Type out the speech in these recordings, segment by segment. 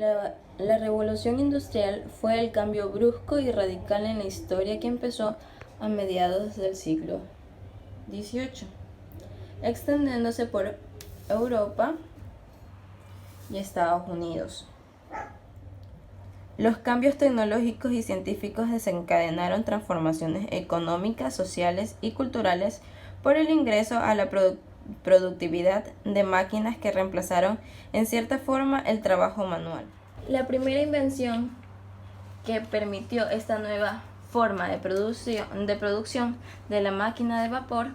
La revolución industrial fue el cambio brusco y radical en la historia que empezó a mediados del siglo XVIII, extendiéndose por Europa y Estados Unidos. Los cambios tecnológicos y científicos desencadenaron transformaciones económicas, sociales y culturales por el ingreso a la productividad de máquinas que reemplazaron en cierta forma el trabajo manual. La primera invención que permitió esta nueva forma de producción de la máquina de vapor,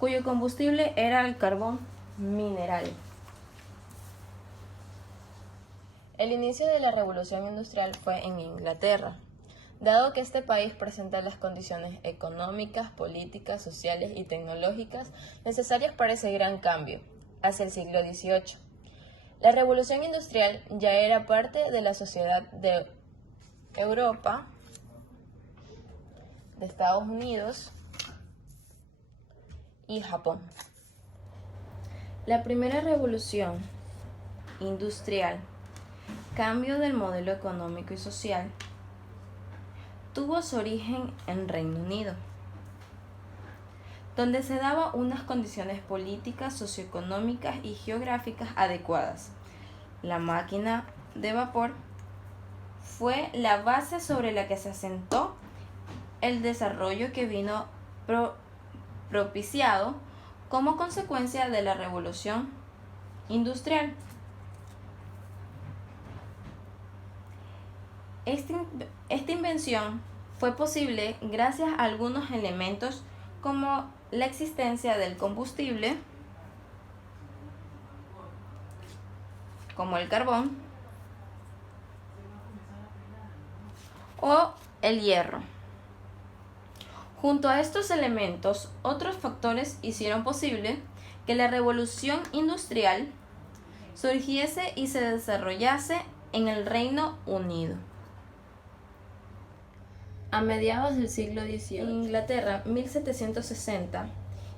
cuyo combustible era el carbón mineral. El inicio de la revolución industrial fue en Inglaterra, dado que este país presenta las condiciones económicas, políticas, sociales y tecnológicas necesarias para ese gran cambio hacia el siglo XVIII. La revolución industrial ya era parte de la sociedad de Europa, de Estados Unidos y Japón. La primera revolución industrial, cambio del modelo económico y social, tuvo su origen en Reino Unido, donde se daban unas condiciones políticas, socioeconómicas y geográficas adecuadas. La máquina de vapor fue la base sobre la que se asentó el desarrollo que vino propiciado como consecuencia de la revolución industrial. Esta invención fue posible gracias a algunos elementos como la existencia del combustible, como el carbón o el hierro. Junto a estos elementos, otros factores hicieron posible que la revolución industrial surgiese y se desarrollase en el Reino Unido. A mediados del siglo XVIII, en Inglaterra, 1760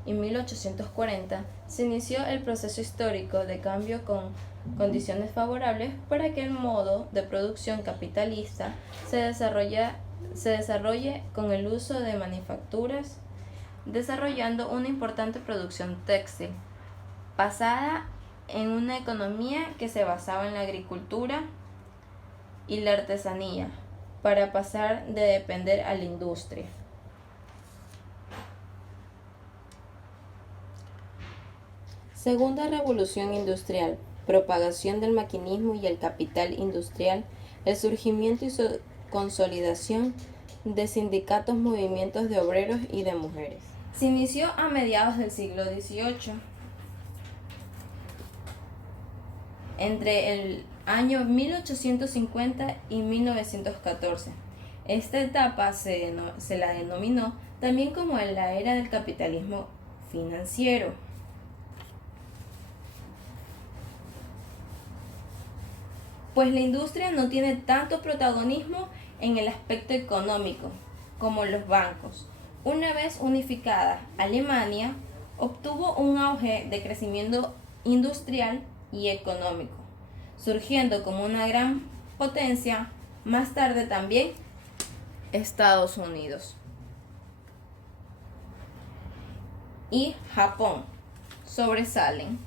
y 1840, se inició el proceso histórico de cambio con condiciones favorables para que el modo de producción capitalista se desarrolle con el uso de manufacturas, desarrollando una importante producción textil, basada en una economía que se basaba en la agricultura y la artesanía, para pasar de depender a la industria. Segunda revolución industrial, propagación del maquinismo y el capital industrial, el surgimiento y consolidación de sindicatos, movimientos de obreros y de mujeres. Se inició a mediados del siglo XVIII, entre el año 1850 y 1914. Esta etapa se la denominó también como la era del capitalismo financiero. Pues la industria no tiene tanto protagonismo en el aspecto económico como los bancos. Una vez unificada, Alemania obtuvo un auge de crecimiento industrial y económico, surgiendo como una gran potencia. Más tarde también Estados Unidos y Japón sobresalen.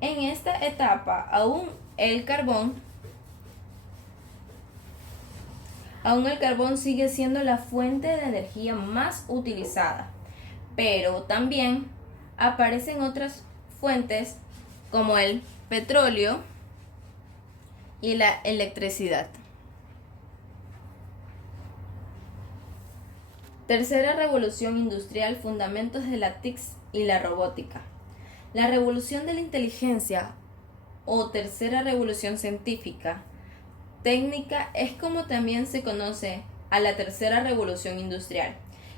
En esta etapa aún el carbón sigue siendo la fuente de energía más utilizada, pero también aparecen otras fuentes como el petróleo y la electricidad. Tercera revolución industrial, fundamentos de la TIC y la robótica. La revolución de la inteligencia o tercera revolución científica técnica es como también se conoce a la tercera revolución industrial,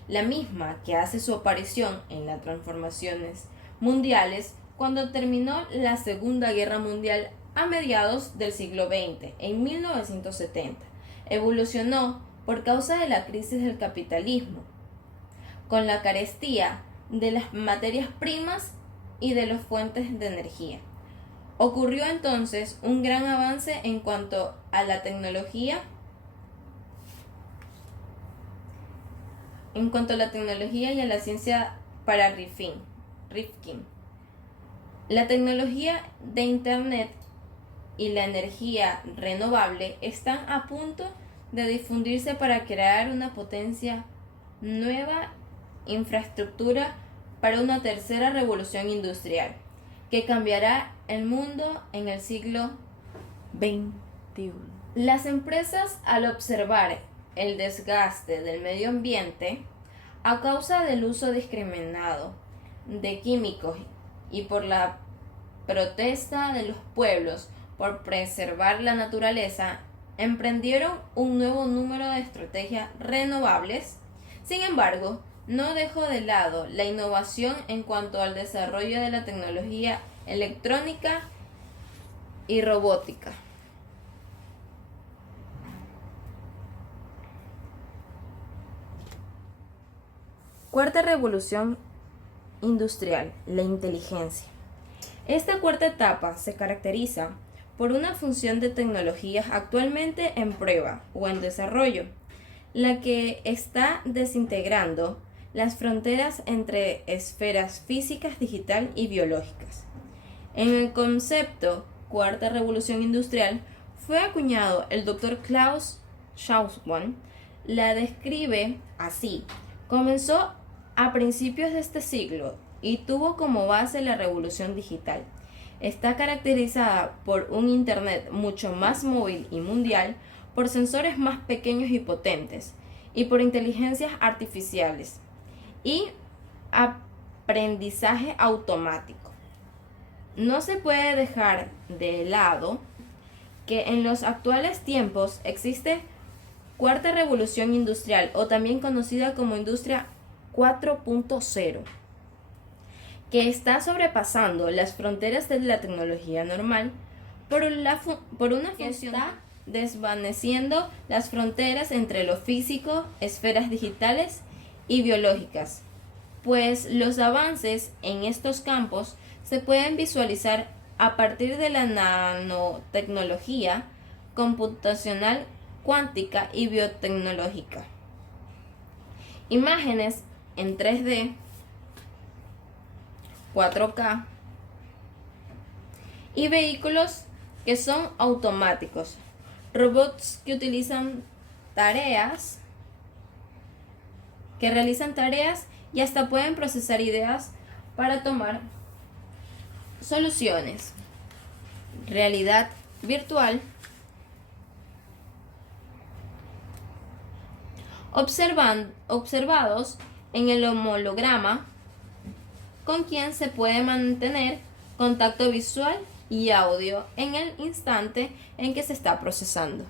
la misma que hace su aparición en las transformaciones mundiales cuando terminó la Segunda Guerra Mundial a mediados del siglo XX, en 1970. Evolucionó por causa de la crisis del capitalismo, con la carestía de las materias primas y de las fuentes de energía. Ocurrió entonces un gran avance en cuanto a la tecnología, y a la ciencia para Rifkin. La tecnología de Internet y la energía renovable están a punto de difundirse para crear una potencia nueva infraestructura para una tercera revolución industrial que cambiará el mundo en el siglo XXI. Las empresas, al observar el desgaste del medio ambiente a causa del uso discriminado de químicos y por la protesta de los pueblos por preservar la naturaleza, emprendieron un nuevo número de estrategias renovables. Sin embargo, no dejó de lado la innovación en cuanto al desarrollo de la tecnología electrónica y robótica. Cuarta revolución industrial, la inteligencia. Esta cuarta etapa se caracteriza por una función de tecnologías actualmente en prueba o en desarrollo, la que está desintegrando las fronteras entre esferas físicas, digital y biológicas. En el concepto cuarta revolución industrial fue acuñado el Dr. Klaus Schwab. La describe así: comenzó a principios de este siglo y tuvo como base la revolución digital. Está caracterizada por un Internet mucho más móvil y mundial, por sensores más pequeños y potentes, y por inteligencias artificiales y aprendizaje automático. No se puede dejar de lado que en los actuales tiempos existe cuarta revolución industrial, o también conocida como industria 4.0, que está sobrepasando las fronteras de la tecnología normal por una función, está desvaneciendo las fronteras entre lo físico, esferas digitales y biológicas, pues los avances en estos campos se pueden visualizar a partir de la nanotecnología computacional, cuántica y biotecnológica. Imágenes en 3D, 4K y vehículos que son automáticos, robots que realizan tareas y hasta pueden procesar ideas para tomar soluciones. Realidad virtual, observados en el holograma, con quien se puede mantener contacto visual y audio en el instante en que se está procesando.